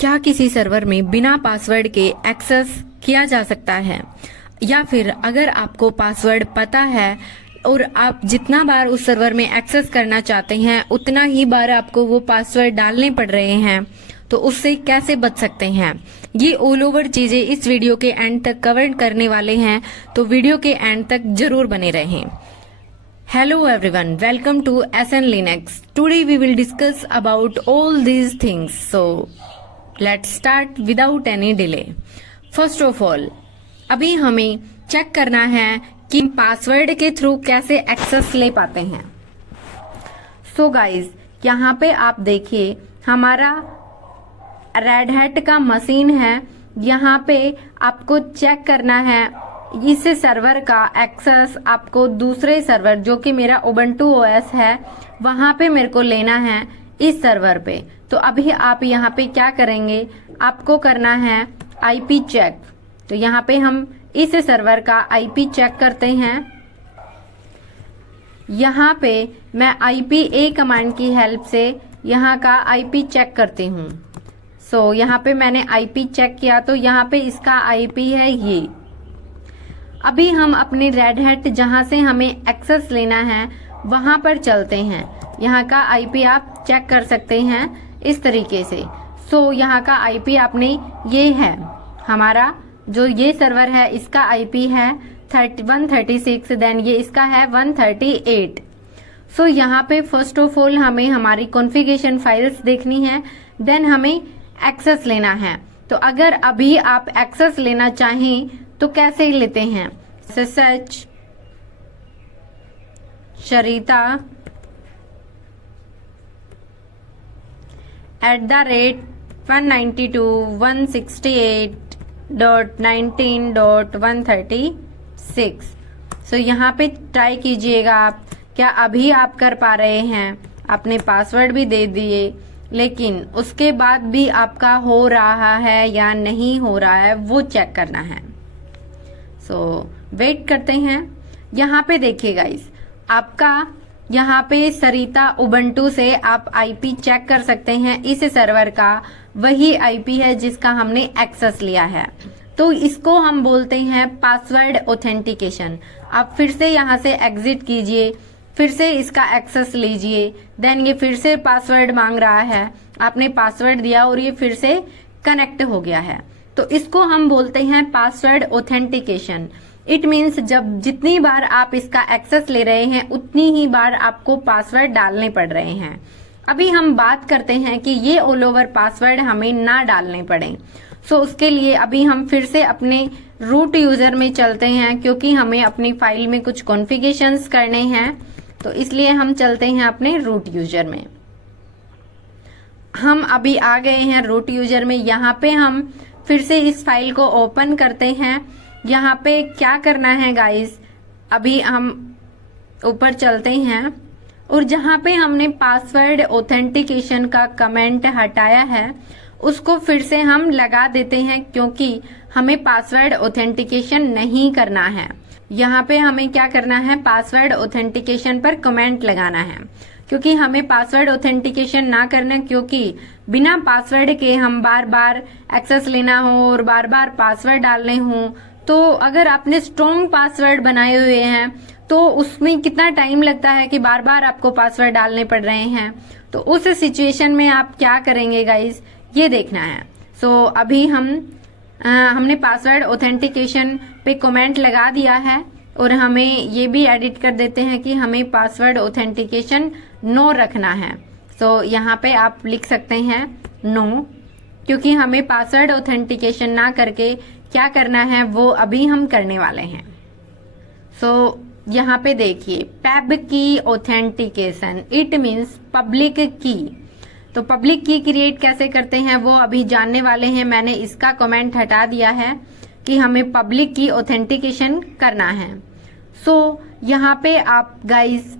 क्या किसी सर्वर में बिना पासवर्ड के एक्सेस किया जा सकता है? या फिर अगर आपको पासवर्ड पता है और आप जितना बार उस सर्वर में एक्सेस करना चाहते हैं उतना ही बार आपको वो पासवर्ड डालने पड़ रहे हैं, तो उससे कैसे बच सकते हैं? ये ऑल ओवर चीजें इस वीडियो के एंड तक कवर करने वाले हैं, तो वीडियो के एंड तक जरूर बने रहें। Hello everyone, welcome to SN Linux. Today we will discuss about all these things. So let's start without any delay. First of all, अभी हमें चेक करना है कि पासवर्ड के थ्रू कैसे एक्सेस ले पाते हैं। So guys, यहाँ पे आप देखिए हमारा रेड हैट का मशीन है। यहाँ पे आपको चेक करना है इस सर्वर का एक्सेस, आपको दूसरे सर्वर जो कि मेरा उबंटू ओएस है वहां पे मेरे को लेना है इस सर्वर पे। तो अभी आप यहाँ पे क्या करेंगे, आपको करना है आईपी चेक। तो यहाँ पे हम इस सर्वर का आईपी चेक करते हैं। यहाँ पे मैं IPA कमांड की हेल्प से यहाँ का आईपी चेक करती हूँ। सो यहाँ पे मैंने आईपी चेक किया तो यहाँ पे इसका आईपी है ये। अभी हम अपने रेड हैट जहां से हमें एक्सेस लेना है वहां पर चलते हैं। यहाँ का आईपी आप चेक कर सकते हैं इस तरीके से। सो यहाँ का आईपी आपने ये है, हमारा जो ये सर्वर है इसका आईपी है 136, देन ये इसका है 138। सो यहाँ पे फर्स्ट ऑफ ऑल हमें हमारी कॉन्फ़िगरेशन फाइल्स देखनी है, देन हमें एक्सेस लेना है। तो अगर अभी आप एक्सेस लेना चाहें तो कैसे लेते हैं, SSH शरीता @192.168.19.136। सो यहाँ पे ट्राई कीजिएगा आप, क्या अभी आप कर पा रहे हैं। आपने पासवर्ड भी दे दिए लेकिन उसके बाद भी आपका हो रहा है या नहीं हो रहा है वो चेक करना है। सो वेट करते हैं। यहाँ पे देखिए गाइस, आपका यहाँ पे सरिता उबंटू से आप आईपी चेक कर सकते हैं। इस सर्वर का वही आईपी है जिसका हमने एक्सेस लिया है। तो इसको हम बोलते हैं पासवर्ड ऑथेंटिकेशन। आप फिर से यहाँ से एग्जिट कीजिए, फिर से इसका एक्सेस लीजिए, देन ये फिर से पासवर्ड मांग रहा है। आपने पासवर्ड दिया और ये फिर से कनेक्ट हो गया है। तो इसको हम बोलते हैं पासवर्ड ऑथेंटिकेशन। इट मीन्स जब जितनी बार आप इसका एक्सेस ले रहे हैं उतनी ही बार आपको पासवर्ड डालने पड़ रहे हैं। अभी हम बात करते हैं कि ये ऑल ओवर पासवर्ड हमें ना डालने पड़े। सो उसके लिए अभी हम फिर से अपने रूट यूजर में चलते हैं, क्योंकि हमें अपनी फाइल में कुछ कॉन्फ़िगरेशंस करने हैं। तो इसलिए हम चलते हैं अपने रूट यूजर में। हम अभी आ गए हैं रूट यूजर में। यहाँ पे हम फिर से इस फाइल को ओपन करते हैं। यहाँ पे क्या करना है गाइस, अभी हम ऊपर चलते हैं और जहाँ पे हमने पासवर्ड ऑथेंटिकेशन का कमेंट हटाया है उसको फिर से हम लगा देते हैं, क्योंकि हमें पासवर्ड ऑथेंटिकेशन नहीं करना है। यहाँ पे हमें क्या करना है, पासवर्ड ऑथेंटिकेशन पर कमेंट लगाना है, क्योंकि हमें पासवर्ड ऑथेंटिकेशन ना करना, क्योंकि बिना पासवर्ड के हम बार बार एक्सेस लेना हो और बार बार पासवर्ड डालने हो। तो अगर आपने स्ट्रॉन्ग पासवर्ड बनाए हुए हैं तो उसमें कितना टाइम लगता है कि बार बार आपको पासवर्ड डालने पड़ रहे हैं। तो उस सिचुएशन में आप क्या करेंगे गाइस, ये देखना है। सो अभी हमने पासवर्ड ऑथेंटिकेशन पे कमेंट लगा दिया है और हमें ये भी एडिट कर देते हैं कि हमें पासवर्ड ऑथेंटिकेशन नो रखना है। सो यहाँ पे आप लिख सकते हैं नो, क्योंकि हमें पासवर्ड ऑथेंटिकेशन ना करके क्या करना है वो अभी हम करने वाले हैं। सो यहाँ पे देखिए पैब की ऑथेंटिकेशन, इट मीन्स पब्लिक की। तो पब्लिक की क्रिएट कैसे करते हैं वो अभी जानने वाले हैं। मैंने इसका कमेंट हटा दिया है कि हमें पब्लिक की ऑथेंटिकेशन करना है। सो यहाँ पे आप गाइस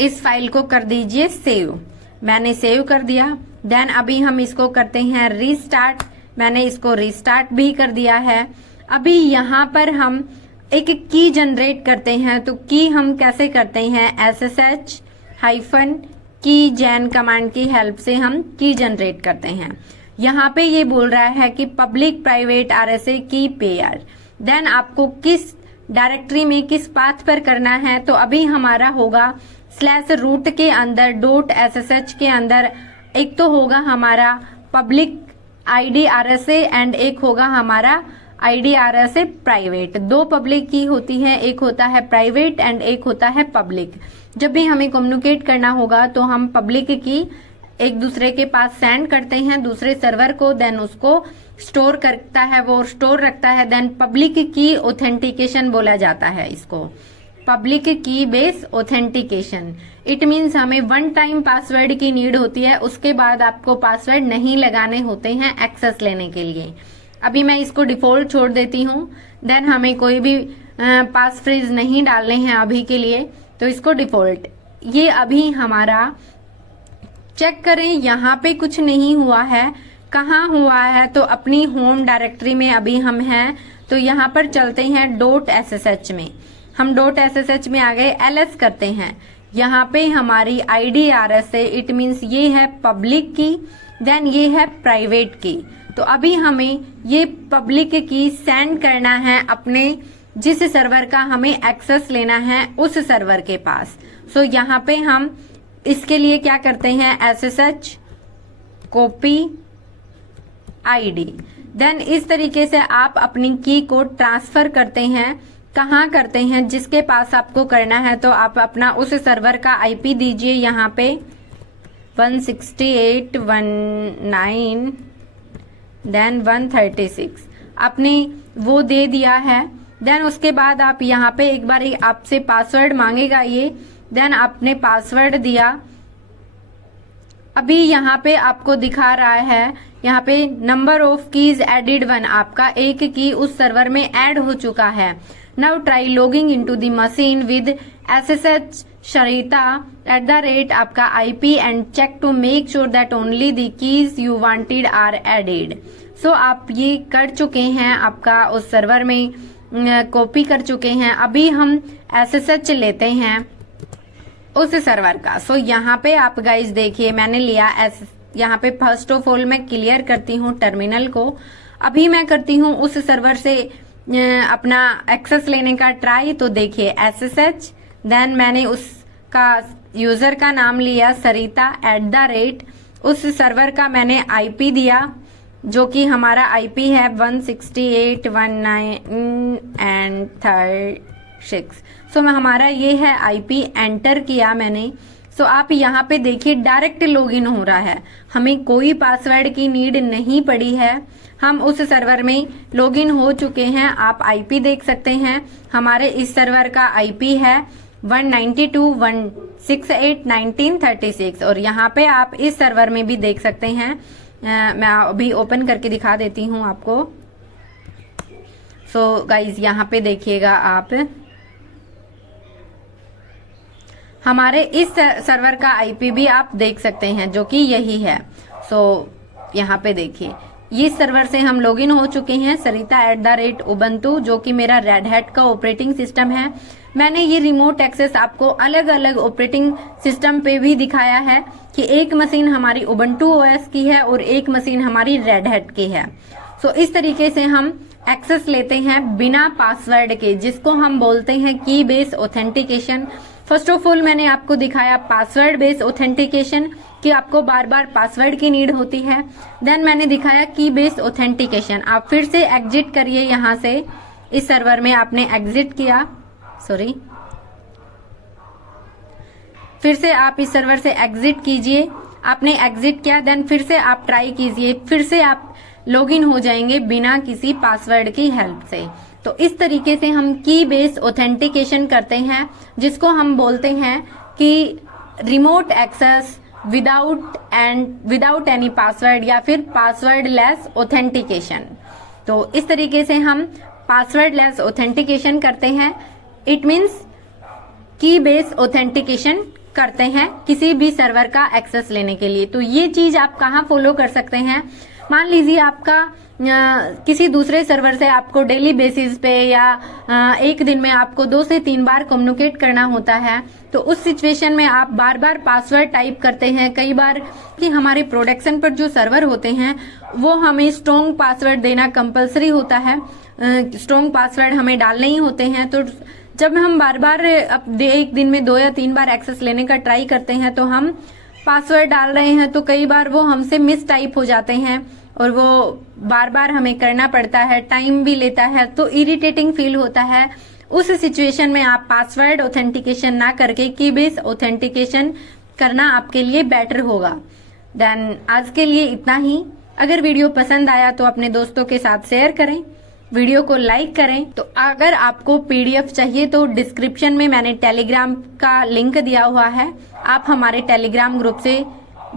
इस फाइल को कर दीजिए सेव। मैंने सेव कर दिया। देन अभी हम इसको करते हैं रीस्टार्ट। मैंने इसको रीस्टार्ट भी कर दिया है। अभी यहाँ पर हम एक की जनरेट करते हैं। तो की हम कैसे करते हैं, SSH- की जैन कमांड की हेल्प से हम की जनरेट करते हैं। यहाँ पे ये बोल रहा है कि पब्लिक प्राइवेट RSA की पेयर, देन आपको किस डायरेक्टरी में किस पाथ पर करना है, तो अभी हमारा होगा /root के अंदर .ssh के अंदर एक तो होगा हमारा पब्लिक ID RSA एंड एक होगा हमारा ID RSA प्राइवेट। दो पब्लिक की होती है, एक होता है प्राइवेट एंड एक होता है पब्लिक। जब भी हमें कम्युनिकेट करना होगा तो हम पब्लिक की एक दूसरे के पास सेंड करते हैं दूसरे सर्वर को, देन उसको स्टोर करता है, वो स्टोर रखता है, देन पब्लिक की ऑथेंटिकेशन बोला जाता है इसको, पब्लिक की बेस ऑथेंटिकेशन। इट मीन्स हमें वन टाइम पासवर्ड की नीड होती है, उसके बाद आपको पासवर्ड नहीं लगाने होते हैं एक्सेस लेने के लिए। अभी मैं इसको डिफॉल्ट छोड़ देती हूँ, देन हमें कोई भी पास फ्रेज नहीं डालने हैं अभी के लिए, तो इसको डिफॉल्ट। ये अभी हमारा चेक करें, यहाँ पे कुछ नहीं हुआ है, कहाँ हुआ है, तो अपनी होम डायरेक्टरी में अभी हम हैं, तो यहाँ पर चलते हैं .ssh में। हम .ssh में आ गए, ls करते हैं। यहाँ पे हमारी ID RSA, इट मीन्स ये है पब्लिक की, देन ये है प्राइवेट की। तो अभी हमें ये पब्लिक की सेंड करना है अपने जिस सर्वर का हमें एक्सेस लेना है उस सर्वर के पास। सो यहाँ पे हम इसके लिए क्या करते हैं, SSH कॉपी ID, देन इस तरीके से आप अपनी की को ट्रांसफर करते हैं। कहाँ करते हैं, जिसके पास आपको करना है, तो आप अपना उस सर्वर का IP दीजिए, यहाँ पे 168.1.9 देन 136 आपने वो दे दिया है। देन उसके बाद आप यहाँ पे एक बार आपसे पासवर्ड मांगेगा ये, देन आपने पासवर्ड दिया। अभी यहाँ पे आपको दिखा रहा है, यहाँ पे नंबर ऑफ कीज एडिड 1, आपका एक की उस सर्वर में ऐड हो चुका है। Now try logging into the machine with SSH Sharita @ आपका IP and check to make sure that only the keys you wanted are added. So आप ये कर चुके हैं, आपका उस सर्वर में कॉपी कर चुके हैं। अभी हम SSH लेते हैं उस सर्वर का। सो यहाँ पे आप गाइज देखिए, मैंने लिया यहाँ पे फर्स्ट ऑफ ऑल मैं क्लियर करती हूँ टर्मिनल को। अभी मैं करती हूँ उस सर्वर से अपना एक्सेस लेने का ट्राई। तो देखिए SSH, देन मैंने उसका यूजर का नाम लिया सरिता @ उस सर्वर का मैंने IP दिया जो कि हमारा IP है 168.1.9.36। सो हमारा ये है IP, एंटर किया मैंने। सो आप यहाँ पे देखिए डायरेक्ट लॉगिन हो रहा है, हमें कोई पासवर्ड की नीड नहीं पड़ी है, हम उस सर्वर में लॉगिन हो चुके हैं। आप IP देख सकते हैं, हमारे इस सर्वर का IP है 192.168.1936 और यहाँ पे आप इस सर्वर में भी देख सकते हैं। मैं अभी ओपन करके दिखा देती हूँ आपको। सो गाइज यहाँ पे देखिएगा आप, हमारे इस सर्वर का IP भी आप देख सकते हैं जो कि यही है। सो यहाँ पे देखिए, ये सर्वर से हम लॉगिन हो चुके हैं, सरिता @ उबंटू जो कि मेरा रेड हैट का ऑपरेटिंग सिस्टम है। मैंने ये रिमोट एक्सेस आपको अलग अलग ऑपरेटिंग सिस्टम पे भी दिखाया है कि एक मशीन हमारी उबंटू OS की है और एक मशीन हमारी रेड हैट की है। सो इस तरीके से हम एक्सेस लेते हैं बिना पासवर्ड के, जिसको हम बोलते हैं की base authentication. First of all मैंने आपको दिखाया पासवर्ड बेस ऑथेंटिकेशन कि आपको बार बार पासवर्ड की नीड होती है। देन मैंने दिखाया की बेस ऑथेंटिकेशन। आप फिर से एग्जिट करिए, यहाँ से इस सर्वर में आपने एग्जिट किया, सॉरी, फिर से आप इस सर्वर से एग्जिट कीजिए। आपने एग्जिट किया, देन फिर से आप ट्राई कीजिए, फिर से आप लॉगिन हो जाएंगे बिना किसी पासवर्ड की हेल्प से। तो इस तरीके से हम की बेस ऑथेंटिकेशन करते हैं, जिसको हम बोलते हैं कि remote access without any password या फिर पासवर्ड लेस ऑथेंटिकेशन। तो इस तरीके से हम पासवर्ड लेस ऑथेंटिकेशन करते हैं। इट मीन्स की बेस ऑथेंटिकेशन करते हैं किसी भी सर्वर का एक्सेस लेने के लिए। तो ये चीज आप कहाँ फॉलो कर सकते हैं, मान लीजिए आपका किसी दूसरे सर्वर से आपको डेली बेसिस पे या एक दिन में आपको 2 से 3 बार कम्युनिकेट करना होता है, तो उस सिचुएशन में आप बार बार पासवर्ड टाइप करते हैं। कई बार कि हमारे प्रोडक्शन पर जो सर्वर होते हैं वो हमें स्ट्रॉन्ग पासवर्ड देना कंपलसरी होता है, स्ट्रॉन्ग पासवर्ड हमें डालने ही होते हैं। तो जब हम बार बार एक दिन में 2 या 3 बार एक्सेस लेने का ट्राई करते हैं तो हम पासवर्ड डाल रहे हैं, तो कई बार वो हमसे मिस टाइप हो जाते हैं और वो बार बार हमें करना पड़ता है, टाइम भी लेता है, तो इरिटेटिंग फील होता है। उस सिचुएशन में आप पासवर्ड ऑथेंटिकेशन ना करके की बेस ऑथेंटिकेशन करना आपके लिए बेटर होगा। देन आज के लिए इतना ही। अगर वीडियो पसंद आया तो अपने दोस्तों के साथ शेयर करें, वीडियो को लाइक करें। तो अगर आपको पीडीएफ चाहिए तो डिस्क्रिप्शन में मैंने टेलीग्राम का लिंक दिया हुआ है, आप हमारे टेलीग्राम ग्रुप से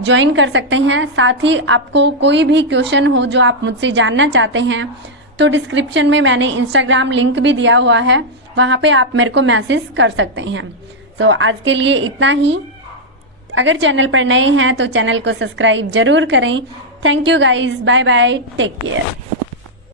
ज्वाइन कर सकते हैं। साथ ही आपको कोई भी क्वेश्चन हो जो आप मुझसे जानना चाहते हैं तो डिस्क्रिप्शन में मैंने इंस्टाग्राम लिंक भी दिया हुआ है, वहां पे आप मेरे को मैसेज कर सकते हैं। तो आज के लिए इतना ही। अगर चैनल पर नए हैं तो चैनल को सब्सक्राइब जरूर करें। Thank you guys, bye bye, take care.